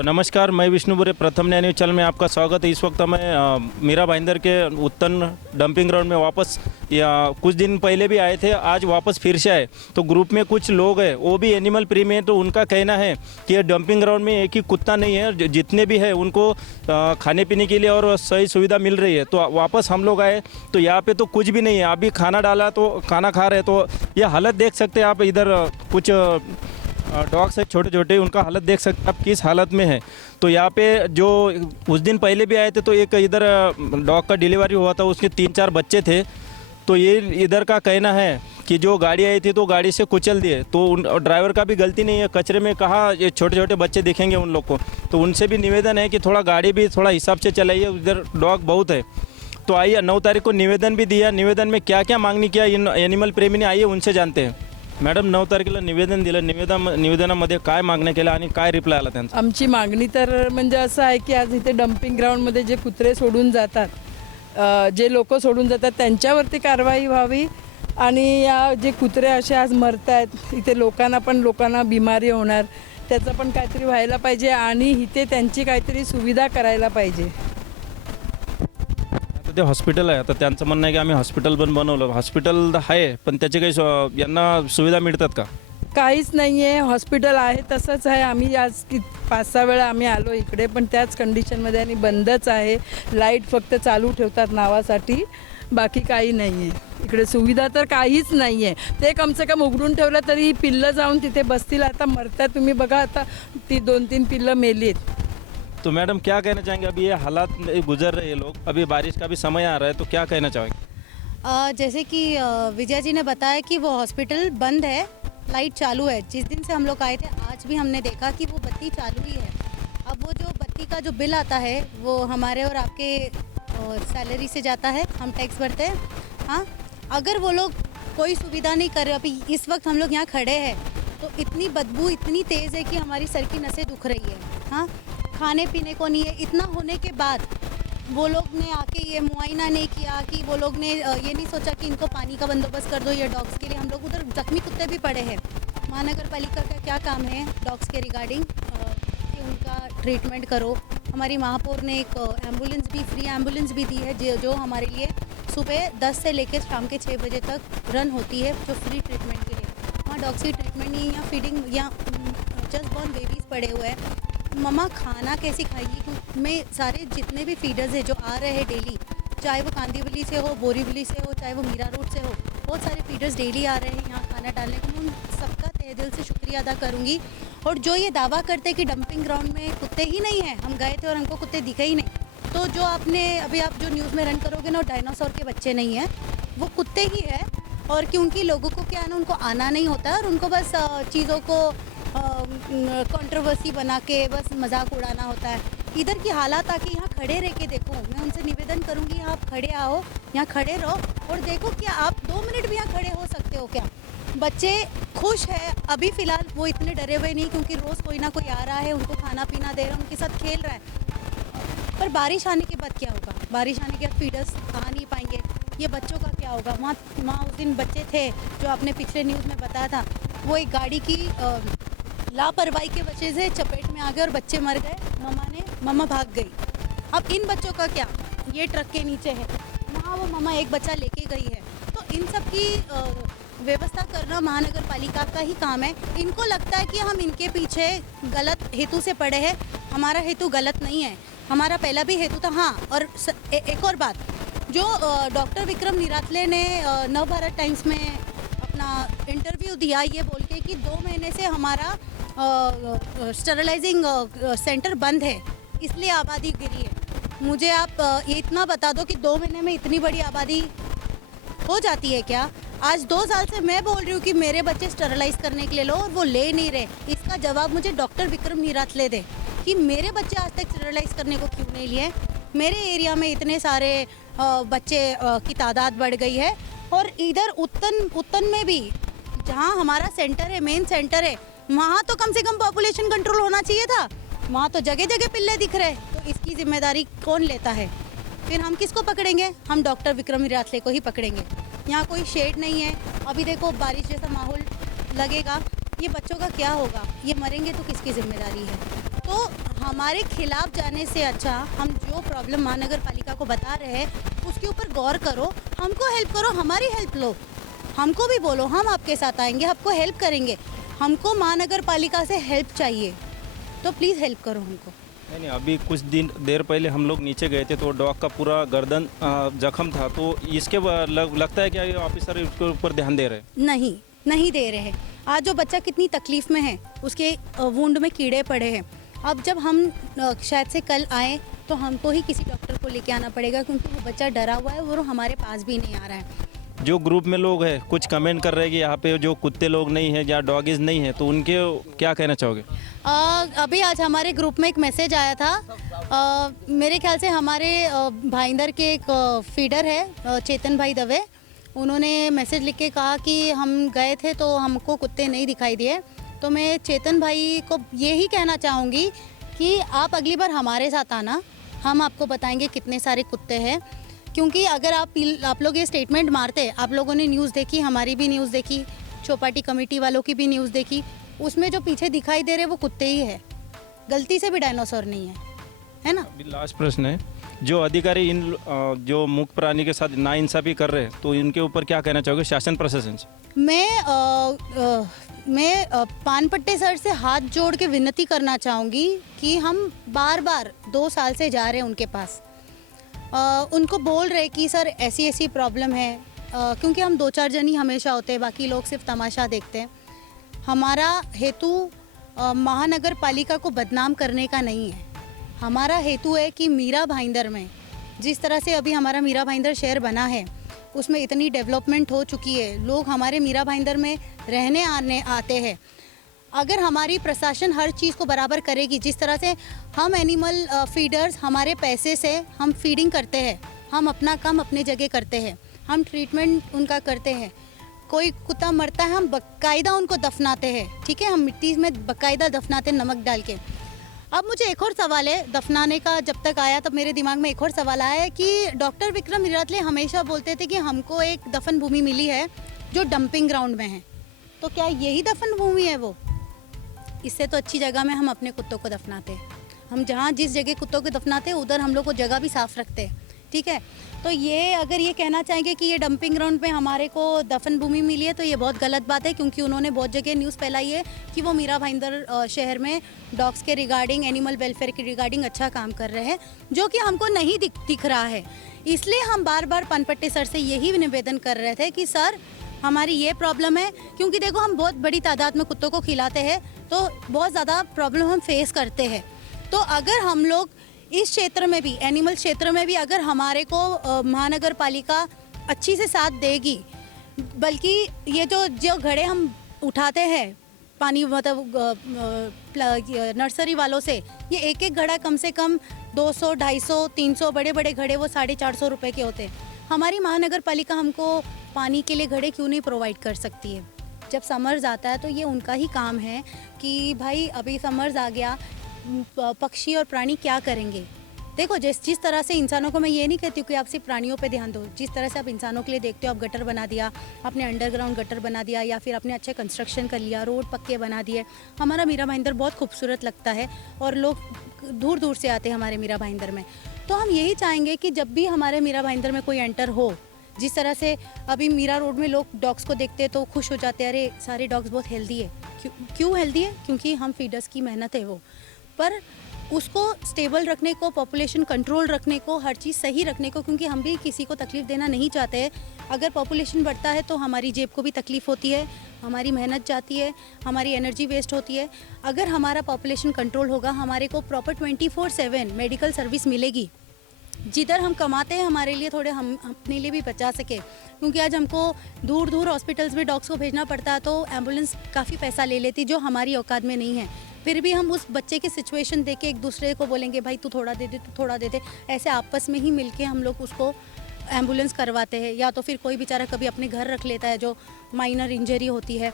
तो नमस्कार, मैं विष्णु बुरे प्रथम न्याय न्यूज चैनल में आपका स्वागत है। इस वक्त हमें मीरा भाईंदर के उत्तन डंपिंग ग्राउंड में वापस या कुछ दिन पहले भी आए थे, आज वापस फिर से आए। तो ग्रुप में कुछ लोग हैं, वो भी एनिमल प्रेमी हैं। तो उनका कहना है कि ये डंपिंग ग्राउंड में एक ही कुत्ता नहीं है, जितने भी है उनको खाने पीने के लिए और सही सुविधा मिल रही है। तो वापस हम लोग आए तो यहाँ पे तो कुछ भी नहीं है। अभी खाना डाला तो खाना खा रहे, तो ये हालत देख सकते हैं आप। इधर कुछ डॉग्स है छोटे छोटे, उनका हालत देख सकते हैं आप किस हालत में है। तो यहाँ पे जो उस दिन पहले भी आए थे, तो एक इधर डॉग का डिलीवरी हुआ था, उसके 3-4 बच्चे थे। तो ये इधर का कहना है कि जो गाड़ी आई थी तो गाड़ी से कुचल दिए। तो उन ड्राइवर का भी गलती नहीं है, कचरे में कहाँ ये छोटे छोटे बच्चे दिखेंगे उन लोग को। तो उनसे भी निवेदन है कि थोड़ा गाड़ी भी थोड़ा हिसाब से चलाइए, उधर डॉग बहुत है। तो आइए 9 तारीख को निवेदन भी दिया, निवेदन में क्या क्या मागणी किया इन एनिमल प्रेमीने, आइए उनसे जानते हैं। मॅडम 9 तारखेला निवेदन दिलं, निवेदनामध्ये काय मागण्या केल्या आणि काय रिप्लाय आला त्यांचा? आमची मागणी तर म्हणजे असं आहे की आज इथे डम्पिंग ग्राउंडमध्ये जे कुत्रे सोडून जातात, जे लोक सोडून जातात त्यांच्यावरती कारवाई व्हावी आणि या जे कुत्रे असे आज मरत आहेत इथे, लोकांना बिमारी होणार, त्याचं पण काहीतरी व्हायला पाहिजे आणि इथे त्यांची काहीतरी सुविधा करायला पाहिजे। आता ते हॉस्पिटल आहे, आता त्यांचं म्हणणं आहे की आम्ही हॉस्पिटल पण बनवलं। हॉस्पिटल आहे पण त्याचे काही यांना सुविधा मिळतात का? काहीच नाही आहे, हॉस्पिटल आहे तसंच आहे। आम्ही आज 5-6 वेळा आम्ही आलो इकडे, पण त्याच कंडिशनमध्ये आणि बंदच आहे। लाईट फक्त चालू ठेवतात नावासाठी, बाकी काही नाही आहे इकडे। सुविधा तर काहीच नाही आहे। ते कमसे कम उघडून ठेवलं तरी पिल्लं जाऊन तिथे बसतील। आता मरतात, तुम्ही बघा आता ती 2-3 पिल्लं मेली आहेत। तो मैडम क्या कहना चाहेंगे? अभी ये हालात में गुजर रहे हैं लोग, अभी बारिश का भी समय आ रहा है, तो क्या कहना चाहेंगे? जैसे कि विजय जी ने बताया कि वो हॉस्पिटल बंद है, लाइट चालू है। जिस दिन से हम लोग आए थे आज भी हमने देखा कि वो बत्ती चालू ही है। अब वो जो बत्ती का जो बिल आता है वो हमारे और आपके सैलरी से जाता है, हम टैक्स भरते हैं। हाँ, अगर वो लोग कोई सुविधा नहीं कर रहे, अभी इस वक्त हम लोग यहाँ खड़े हैं तो इतनी बदबू इतनी तेज़ है कि हमारी सर की नसें दुख रही है। हाँ, खाने पीने को नहीं है। इतना होने के बाद वो लोग ने आके ये मुआयना नहीं किया कि वो लोग ने ये नहीं सोचा कि इनको पानी का बंदोबस्त कर दो ये डॉग्स के लिए। हम लोग उधर जख्मी कुत्ते भी पड़े हैं। महानगर पालिका का क्या काम है डॉग्स के रिगार्डिंग कि उनका ट्रीटमेंट करो। हमारी महापौर ने एक एम्बुलेंस भी, फ्री एम्बुलेंस भी दी है जो हमारे लिए सुबह 10 से लेकर शाम के 6 बजे तक रन होती है, जो फ्री ट्रीटमेंट के लिए। वहाँ डॉग्स की ट्रीटमेंट नहीं, या फीडिंग, या जस्ट बॉर्न बेबीज़ पड़े हुए हैं। मम्मा खाना कैसे खाएगी? क्योंकि मैं सारे जितने भी फीडर्स हैं जो आ रहे हैं डेली, चाहे वो कांदीवली से हो, बोरीवली से हो, चाहे वो मीरा रोड से हो, बहुत सारे फीडर्स डेली आ रहे हैं यहाँ खाना डालने को। मैं उन सबका तहे दिल से शुक्रिया अदा करूँगी। और जो ये दावा करते हैं कि डंपिंग ग्राउंड में कुत्ते ही नहीं हैं, हम गए थे और हमको कुत्ते दिखे ही नहीं, तो जो आपने अभी आप जो न्यूज़ में रन करोगे ना, वो डायनासोर के बच्चे नहीं हैं, वो कुत्ते ही है। और क्योंकि लोगों को क्या है ना, उनको आना नहीं होता और उनको बस चीज़ों को कंट्रोवर्सी बना के बस मजाक उड़ाना होता है। इधर की हालात आके यहाँ खड़े रह के देखो। मैं उनसे निवेदन करूँगी, आप खड़े आओ, यहाँ खड़े रहो और देखो क्या आप 2 मिनट भी यहाँ खड़े हो सकते हो क्या? बच्चे खुश है अभी फ़िलहाल, वो इतने डरे हुए नहीं, क्योंकि रोज़ कोई ना कोई आ रहा है, उनको खाना पीना दे रहा है, उनके साथ खेल रहा है। पर बारिश आने के बाद क्या होगा? बारिश आने के बाद फीडर्स आ नहीं पाएंगे, ये बच्चों का क्या होगा? वहाँ उस दिन बच्चे थे जो आपने पिछले न्यूज़ में बताया था, वो एक गाड़ी की लापरवाही के वजह से चपेट में आ गए और बच्चे मर गए। मम्मा भाग गई। अब इन बच्चों का क्या? ये ट्रक के नीचे है, वहाँ वो मम्मा एक बच्चा लेके गई है। तो इन सब की व्यवस्था करना महानगर पालिका का ही काम है। इनको लगता है कि हम इनके पीछे गलत हेतु से पड़े हैं। हमारा हेतु गलत नहीं है, हमारा पहला भी हेतु था। हाँ, और एक और बात, जो डॉक्टर विक्रम निरातले ने नवभारत टाइम्स में अपना इंटरव्यू दिया ये बोल के कि 2 महीने से हमारा स्टरलाइजिंग सेंटर बंद है, इसलिए आबादी गिरी है। मुझे आप ये इतना बता दो कि 2 महीने में इतनी बड़ी आबादी हो जाती है क्या? आज 2 साल से मैं बोल रही हूँ कि मेरे बच्चे स्टरलाइज करने के लिए लो, और वो ले नहीं रहे। इसका जवाब मुझे डॉक्टर विक्रम निरातले दे कि मेरे बच्चे आज तक स्टरलाइज करने को क्यों नहीं लिए। मेरे एरिया में इतने सारे बच्चे की तादाद बढ़ गई है, और इधर उत्तन में भी जहाँ हमारा सेंटर है, मेन सेंटर है, वहाँ तो कम से कम पॉपुलेशन कंट्रोल होना चाहिए था। वहाँ तो जगह जगह पिल्ले दिख रहे। तो इसकी जिम्मेदारी कौन लेता है? फिर हम किसको पकड़ेंगे? हम डॉक्टर विक्रम निरातले को ही पकड़ेंगे। यहाँ कोई शेड नहीं है। अभी देखो बारिश जैसा माहौल लगेगा, ये बच्चों का क्या होगा? ये मरेंगे तो किसकी जिम्मेदारी है? तो हमारे खिलाफ जाने से अच्छा हम जो प्रॉब्लम महानगर पालिका को बता रहे हैं उसके ऊपर गौर करो, हमको हेल्प करो, हमारी हेल्प लो, हमको भी बोलो, हम आपके साथ आएंगे, आपको हेल्प करेंगे। हमको महानगर पालिका से हेल्प चाहिए, तो प्लीज़ हेल्प करो हमको। नहीं अभी कुछ देर पहले हम लोग नीचे गए थे तो डॉग का पूरा गर्दन जख्म था, तो इसके लगता है क्या ये ऑफिसर इसके ऊपर ध्यान दे रहे हैं? नहीं दे रहे हैं। आज जो बच्चा कितनी तकलीफ में है, उसके वुंड में कीड़े पड़े हैं। अब जब हम शायद से कल आए तो हमको ही किसी डॉक्टर को लेके आना पड़ेगा, क्योंकि वो बच्चा डरा हुआ है और हमारे पास भी नहीं आ रहा है। जो ग्रुप में लोग हैं कुछ कमेंट कर रहे हैं कि यहाँ पे जो कुत्ते लोग नहीं हैं या डॉगीज नहीं है, तो उनके क्या कहना चाहोगे? अभी आज हमारे ग्रुप में एक मैसेज आया था, मेरे ख्याल से हमारे भाईंदर के एक फीडर है चेतन भाई दवे, उन्होंने मैसेज लिख के कहा कि हम गए थे तो हमको कुत्ते नहीं दिखाई दिए। तो मैं चेतन भाई को यही कहना चाहूँगी कि आप अगली बार हमारे साथ आना, हम आपको बताएंगे कितने सारे कुत्ते हैं। क्योंकि अगर आप लोग ये स्टेटमेंट मारते, आप लोगों ने न्यूज़ देखी, हमारी भी न्यूज़ देखी, चौपाटी कमेटी वालों की भी न्यूज़ देखी, उसमें जो पीछे दिखाई दे रहे वो कुत्ते ही है, गलती से भी डायनासोर नहीं है ना। अभी लास्ट प्रश्न है, जो अधिकारी इन जो मुक्त प्राणी के साथ नाइंसाफी कर रहे हैं तो इनके ऊपर क्या कहना चाहोगे शासन प्रशासन से? मैं पानपट्टे सर से हाथ जोड़ के विनती करना चाहूँगी कि हम बार 2 साल से जा रहे हैं उनके पास, उनको बोल रहे कि सर ऐसी प्रॉब्लम है, क्योंकि हम 2-4 जन ही हमेशा होते हैं, बाकी लोग सिर्फ तमाशा देखते हैं। हमारा हेतु महानगर पालिका को बदनाम करने का नहीं है, हमारा हेतु है कि मीरा भाईंदर में जिस तरह से अभी हमारा मीरा भाईंदर शहर बना है उसमें इतनी डेवलपमेंट हो चुकी है, लोग हमारे मीरा भाईंदर में रहने आते हैं। अगर हमारी प्रशासन हर चीज़ को बराबर करेगी, जिस तरह से हम एनिमल फीडर्स हमारे पैसे से हम फीडिंग करते हैं, हम अपना काम अपने जगह करते हैं, हम ट्रीटमेंट उनका करते हैं, कोई कुत्ता मरता है हम बाकायदा उनको दफनाते हैं, ठीक है, हम मिट्टी में बाकायदा दफनाते हैं नमक डाल के। अब मुझे एक और सवाल है, दफनाने का जब तक आया तब मेरे दिमाग में एक और सवाल आया है कि डॉक्टर विक्रम निरातले हमेशा बोलते थे कि हमको एक दफन भूमि मिली है जो डंपिंग ग्राउंड में है, तो क्या यही दफन भूमि है वो? इससे तो अच्छी जगह में हम अपने कुत्तों को दफनाते हैं, हम जहाँ जिस जगह कुत्तों को दफनाते हैं उधर हम लोग को जगह भी साफ रखते हैं, ठीक है। तो ये अगर ये कहना चाहेंगे कि ये डंपिंग ग्राउंड पे हमारे को दफन भूमि मिली है तो ये बहुत गलत बात है, क्योंकि उन्होंने बहुत जगह न्यूज़ फैलाई है कि वो मीरा भाईंदर शहर में डॉग्स के रिगार्डिंग, एनिमल वेलफेयर के रिगार्डिंग अच्छा काम कर रहे हैं, जो कि हमको नहीं दिख रहा है। इसलिए हम बार पानपट्टे सर से यही निवेदन कर रहे थे कि सर हमारी ये प्रॉब्लम है, क्योंकि देखो हम बहुत बड़ी तादाद में कुत्तों को खिलाते हैं तो बहुत ज़्यादा प्रॉब्लम हम फेस करते हैं। तो अगर हम लोग इस क्षेत्र में भी, एनिमल क्षेत्र में भी अगर हमारे को महानगर पालिका अच्छी से साथ देगी, बल्कि ये जो घड़े हम उठाते हैं पानी मतलब नर्सरी वालों से, ये एक घड़ा कम से कम 200, 250, 300 बड़े घड़े वो 450 रुपये के होते हैं। हमारी महानगर पालिका हमको पानी के लिए घड़े क्यों नहीं प्रोवाइड कर सकती है? जब समर्स आता है तो ये उनका ही काम है कि भाई अभी समर्स आ गया, पक्षी और प्राणी क्या करेंगे। देखो जिस तरह से इंसानों को, मैं ये नहीं कहती हूँ कि आप सिर्फ प्राणियों पे ध्यान दो, जिस तरह से आप इंसानों के लिए देखते हो, आप गटर बना दिया, आपने अंडरग्राउंड गटर बना दिया, या फिर आपने अच्छे कंस्ट्रक्शन कर लिया, रोड पक्के बना दिए। हमारा मीरा भाईंदर बहुत खूबसूरत लगता है और लोग दूर दूर से आते हैं हमारे मीरा भाईंदर में। तो हम यही चाहेंगे कि जब भी हमारे मीरा भाईंदर में कोई एंटर हो, जिस तरह से अभी मीरा रोड में लोग डॉग्स को देखते हैं तो खुश हो जाते हैं, अरे सारे डॉग्स बहुत हेल्दी है। क्यों हेल्दी है? क्योंकि हम फीडर्स की मेहनत है वो, पर उसको स्टेबल रखने को, पॉपुलेशन कंट्रोल रखने को, हर चीज़ सही रखने को, क्योंकि हम भी किसी को तकलीफ़ देना नहीं चाहते हैं। अगर पॉपुलेशन बढ़ता है तो हमारी जेब को भी तकलीफ़ होती है, हमारी मेहनत जाती है, हमारी एनर्जी वेस्ट होती है। अगर हमारा पॉपुलेशन कंट्रोल होगा, हमारे को प्रॉपर 24/7 मेडिकल सर्विस मिलेगी, जिधर हम कमाते हैं हमारे लिए थोड़े हम अपने लिए भी बचा सके, क्योंकि आज हमको दूर दूर हॉस्पिटल्स में डॉग्स को भेजना पड़ता है तो एम्बुलेंस काफ़ी पैसा ले लेती, जो हमारी औकात में नहीं है। फिर भी हम उस बच्चे की सिचुएशन देख के एक दूसरे को बोलेंगे भाई तू थोड़ा दे दे, तू थोड़ा दे दे, ऐसे आपस में ही मिलके हम लोग उसको एम्बुलेंस करवाते हैं, या तो फिर कोई बेचारा कभी अपने घर रख लेता है जो माइनर इंजरी होती है।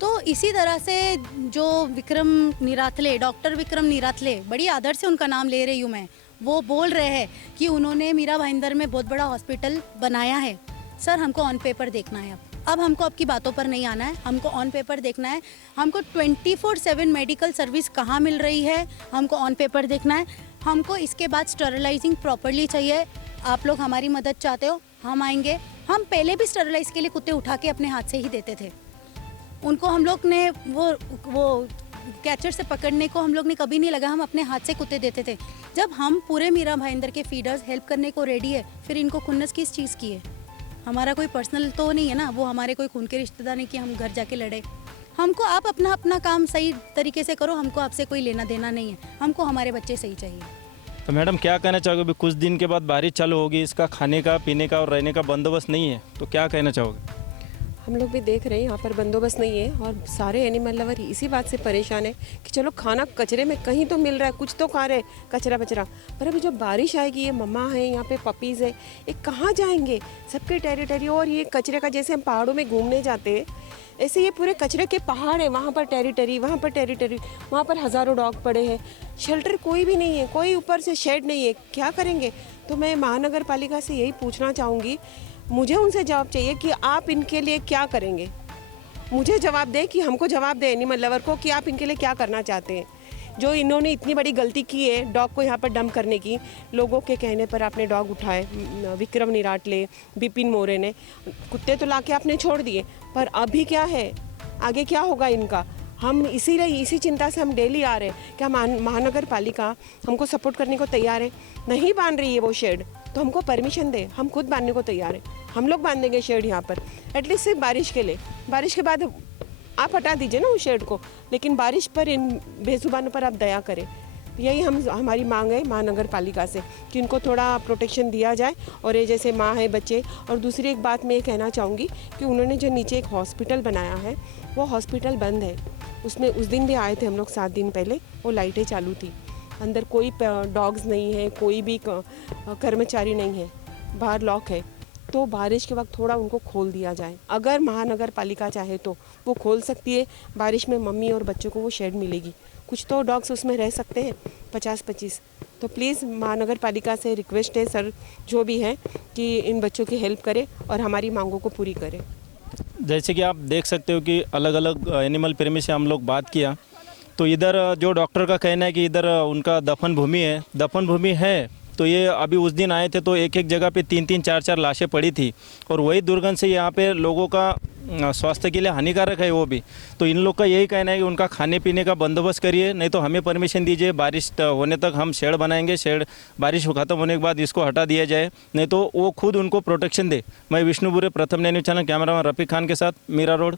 तो इसी तरह से जो विक्रम निरातले, डॉक्टर विक्रम निरातले, बड़ी आदर से उनका नाम ले रही हूँ मैं, वो बोल रहे हैं कि उन्होंने मीरा भाईंदर में बहुत बड़ा हॉस्पिटल बनाया है। सर हमको ऑन पेपर देखना है अब। अब हमको आपकी बातों पर नहीं आना है, हमको ऑन पेपर देखना है। हमको 24/7 मेडिकल सर्विस कहाँ मिल रही है, हमको ऑन पेपर देखना है। हमको इसके बाद स्टरलाइजिंग प्रॉपरली चाहिए। आप लोग हमारी मदद चाहते हो, हम आएंगे। हम पहले भी स्टरलाइज के लिए कुत्ते उठा के अपने हाथ से ही देते थे। उनको हम लोग ने वो कैचर से पकड़ने को हम लोग ने कभी नहीं लगा, हम अपने हाथ से कुत्ते देते थे। जब हम पूरे मीरा भाईंदर के फीडर्स हेल्प करने को रेडी है, फिर इनको खुन्नस किस चीज़ की है? हमारा कोई पर्सनल तो नहीं है ना, वो हमारे कोई खून के रिश्तेदार नहीं कि हम घर जाके लड़े। हमको आप अपना काम सही तरीके से करो, हमको आपसे कोई लेना देना नहीं है, हमको हमारे बच्चे सही चाहिए। तो मैडम क्या कहना चाहोगे, अभी कुछ दिन के बाद बारिश चालू होगी, इसका खाने का पीने का और रहने का बंदोबस्त नहीं है, तो क्या कहना चाहोगे? हम लोग भी देख रहे हैं यहाँ पर बंदोबस्त नहीं है और सारे एनिमल लवर इसी बात से परेशान है कि चलो खाना कचरे में कहीं तो मिल रहा है, कुछ तो खा रहे हैं कचरा बचरा, पर अभी जब बारिश आएगी, ये मम्मा है यहाँ पे, पपीज़ है, ये कहाँ जाएंगे? सबके टेरिटरी। और ये कचरे का, जैसे हम पहाड़ों में घूमने जाते हैं ऐसे ये पूरे कचरे के पहाड़ है, वहाँ पर टेरिटरी, वहाँ पर टेरिटरी, वहाँ पर हज़ारों डॉग पड़े हैं, शेल्टर कोई भी नहीं है, कोई ऊपर से शेड नहीं है, क्या करेंगे? तो मैं महानगर पालिका से यही पूछना चाहूँगी, मुझे उनसे जवाब चाहिए कि आप इनके लिए क्या करेंगे। मुझे जवाब दें, कि हमको जवाब दें एनिमल लवर को कि आप इनके लिए क्या करना चाहते हैं। जो इन्होंने इतनी बड़ी गलती की है डॉग को यहाँ पर डंप करने की, लोगों के कहने पर आपने डॉग उठाए, विक्रम निराटले, बिपिन मोरे ने कुत्ते तो लाके आपने छोड़ दिए, पर अभी क्या है, आगे क्या होगा इनका? हम इसी चिंता से हम डेली आ रहे हैं। क्या महानगर पालिका हमको सपोर्ट करने को तैयार है? नहीं बांध रही है वो शेड, तो हमको परमिशन दे, हम खुद बांधने को तैयार हैं। हम लोग बांधेंगे शेड यहाँ पर, एटलीस्ट सिर्फ बारिश के लिए। बारिश के बाद आप हटा दीजिए ना उस शेड को, लेकिन बारिश पर इन बेजुबानों पर आप दया करें। यही हमारी मांग है महानगर पालिका से कि इनको थोड़ा प्रोटेक्शन दिया जाए, और ये जैसे माँ है, बच्चे। और दूसरी एक बात मैं ये कहना चाहूँगी कि उन्होंने जो नीचे एक हॉस्पिटल बनाया है, वो हॉस्पिटल बंद है। उसमें उस दिन भी आए थे हम लोग 7 दिन पहले, वो लाइटें चालू थी, अंदर कोई डॉग्स नहीं है, कोई भी कर्मचारी नहीं है, बाहर लॉक है। तो बारिश के वक्त थोड़ा उनको खोल दिया जाए, अगर महानगर पालिका चाहे तो वो खोल सकती है। बारिश में मम्मी और बच्चों को वो शेड मिलेगी, कुछ तो डॉग्स उसमें रह सकते हैं, 50-25। तो प्लीज़ महानगर पालिका से रिक्वेस्ट है सर, जो भी है, कि इन बच्चों की हेल्प करे और हमारी मांगों को पूरी करे। जैसे कि आप देख सकते हो कि अलग अलग एनिमल प्रेमी से हम लोग बात किया, तो इधर जो डॉक्टर का कहना है कि इधर उनका दफन भूमि है, तो ये अभी उस दिन आए थे तो एक जगह पे 3-3, 4-4 लाशें पड़ी थी, और वही दुर्गंध से यहाँ पे लोगों का स्वास्थ्य के लिए हानिकारक है वो भी। तो इन लोग का यही कहना है कि उनका खाने पीने का बंदोबस्त करिए, नहीं तो हमें परमिशन दीजिए, बारिश होने तक हम शेड बनाएंगे, शेड बारिश ख़त्म होने के बाद इसको हटा दिया जाए, नहीं तो वो खुद उनको प्रोटेक्शन दे। मैं विष्णुपुरे, प्रथम न्यूज़ चैनल, कैमरामैन रफ़ीक खान के साथ, मीरा रोड।